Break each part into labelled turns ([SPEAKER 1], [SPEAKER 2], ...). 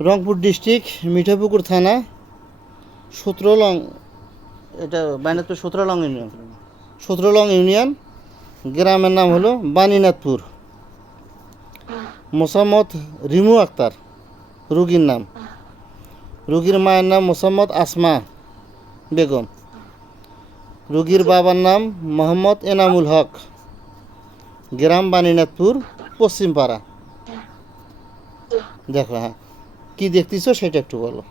[SPEAKER 1] Rangpur district, Mithapukur থানা Sateralong এটা Bainathpur Sateralong union. সতেরো লং ইউনিয়ন, গ্রামের নাম হলো বানীনাথপুর। মোসাম্মদ রিমু আক্তার, রুগীর নাম। রুগীর মায়ের নাম মোসাম্মদ আসমা বেগম। রুগীর বাবার নাম মোহাম্মদ এনামুল হক। গ্রাম বানীনাথপুর, পশ্চিমপাড়া। দেখো হ্যাঁ। কি দেখতেছো সেটা একটু বলো।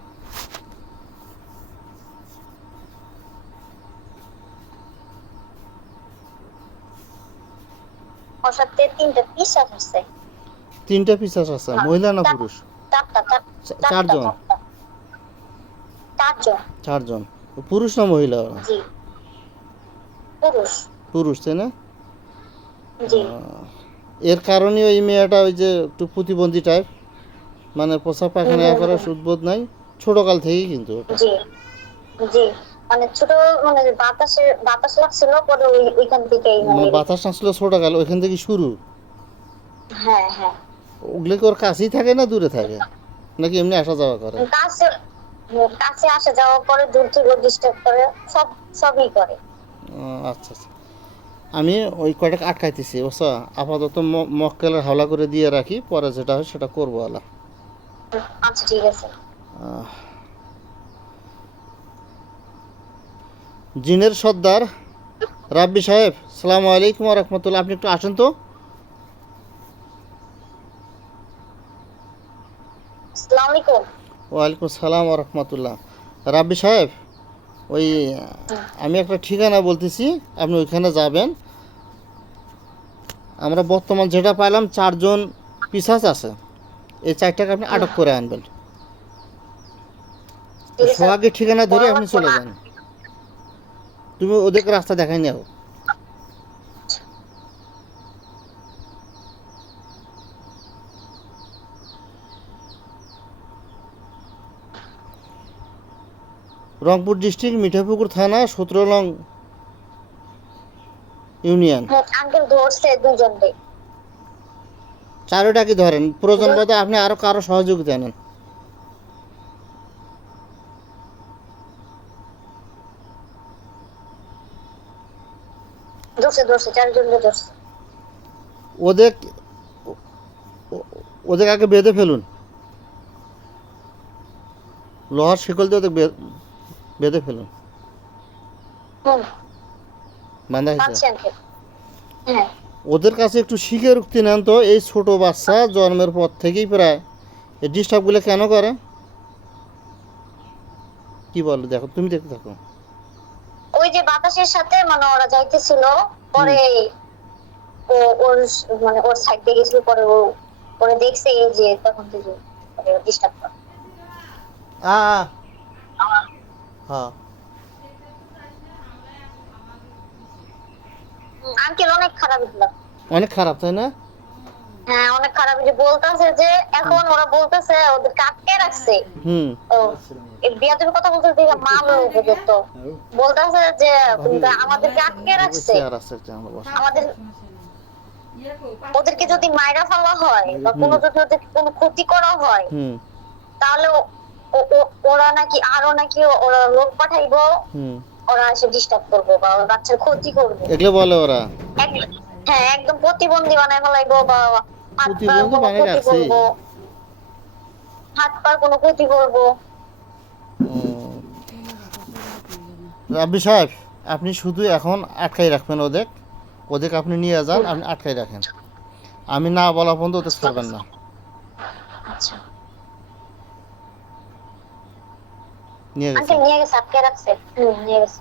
[SPEAKER 2] তিনটা পিস আছে।
[SPEAKER 1] পিসাস আছে মহিলা না পুরুষ। চারজন?
[SPEAKER 2] চারজন।
[SPEAKER 1] পুরুষ না মহিলা
[SPEAKER 2] পুরুষ।
[SPEAKER 1] পুরুষ তাই না? এর কারণে ওই মেয়েটা ওই যে একটু প্রতিবন্ধী টাইপ মানে পোশাক পায়খানা করার উদ্বোধ নাই ছোটকাল থেকেই কিন্তু ওটা।
[SPEAKER 2] জি জি। মানে ছোট মানে বাতাসে বাতাস লাগছিল পরে ওইখান থেকেই মানে
[SPEAKER 1] মানে বাতাস আসলে ছোটকাল ওইখান থেকে শুরু।
[SPEAKER 2] হ্যাঁ হ্যাঁ।
[SPEAKER 1] ওগুলো কি ওর কাছেই থাকে না দূরে থাকে? নাকি এমনি আসা যাওয়া করে?
[SPEAKER 2] কাছে কাছে আসে যাওয়া করে দূর থেকে ডিস্টার্ব করে সব সবই করে।
[SPEAKER 1] আচ্ছা আচ্ছা। আমি ওই কয়টা আটকাইতেছি বুঝছ? আপাতত মক্কেলের হাওলা করে দিয়ে রাখি পরে যেটা হয় সেটা করব আলা
[SPEAKER 2] আচ্ছা ঠিক আছে।
[SPEAKER 1] জিনের সর্দার রাব্বি সাহেব সালামু আলাইকুম রহমতুল্লাহ। আপনি একটু আসেন তো।
[SPEAKER 2] আলাইকুম।
[SPEAKER 1] ওয়ালাইকুম সালাম রহমতুল্লাহ। রাব্বি সাহেব ওই আমি একটা ঠিকানা বলতেছি আপনি ওইখানে যাবেন। আমরা বর্তমান যেটা পাইলাম চারজন পিসাস আছে। এই চারটাকে আপনি আটক করে আনবেন। সোহাগের ঠিকানা ধরে আপনি চলে যান। তুমি ওদেরকে রাস্তা দেখাই নাও। রংপুর ডিস্ট্রিক্ট মিঠাপুকুর থানা সতেরো নং ইউনিয়ন।
[SPEAKER 2] আঙ্কেল ধরছে দুজনকে।
[SPEAKER 1] চারোটাকে ধরেন? প্রয়োজন বোধে আপনি আরও কারও সহযোগিতা নেন ওদের ওদের আগে বেঁধে ফেলুন? লোহার শিকল দিয়ে ওদের বেঁধে ফেলুন। বান্ধা হয়েছে।
[SPEAKER 2] হ্যাঁ।
[SPEAKER 1] ওদের কাছে একটু শিখে রুক্তি নেন তো এই ছোট বাচ্চা জন্মের পর থেকেই প্রায়। এই ডিস্টার্বগুলো কেন করে? কি বলো? দেখো তুমি দেখতে থাকো।
[SPEAKER 2] ওই যে বাতাসের সাথে মানে ওরা যাইতেছিল পরে ও ওর মানে ওর সাইড দিয়ে গেছিল পরে ও পরে দেখছে এই যে তখন থেকে ডিস্টার্ব করে।
[SPEAKER 1] আ। হ্যাঁ।
[SPEAKER 2] আঙ্কেল অনেক খারাপ
[SPEAKER 1] অনেক খারাপ তাই না?
[SPEAKER 2] হ্যাঁ অনেক খারাপ যে বলতেছে যে এখন ওরা বলতেছে ওদের আটকে রাখছে।
[SPEAKER 1] হুম।
[SPEAKER 2] বিয়াদের কথা মা তো বলতেছে যে আমাদেরকে আটকে রাখছে। আমাদের ওদেরকে যদি মাইরা ফেলা হয় বা কোনো যদি ওদের কোনো ক্ষতি করা হয় তাহলে ওরা নাকি আরও নাকি ওরা লোক পাঠাইবো।
[SPEAKER 1] হুম।
[SPEAKER 2] ওরা এসে ডিস্টার্ব করবে বা বাচ্চার ক্ষতি করবে।
[SPEAKER 1] এগুলো বলে ওরা?
[SPEAKER 2] হ্যাঁ একদম প্রতিবন্ধী বানায় ফেলাইবো বা
[SPEAKER 1] প্রতিবন্ধী বানায় রাখছে।
[SPEAKER 2] হাত পার কোনো ক্ষতি করব।
[SPEAKER 1] রাব্বি সাহেব আপনি শুধু এখন আটকাই রাখবেন ওদের। ওদের আপনি নিয়ে যান আপনি আটকাই রাখেন। আমি না বলা পর্যন্ত ওদের ছাড়বেন না।
[SPEAKER 2] আচ্ছা।
[SPEAKER 1] নিয়ে গেছেন
[SPEAKER 2] আঙ্কেল নিয়ে গেছে আটকে রাখছে হুম নিয়ে গেছে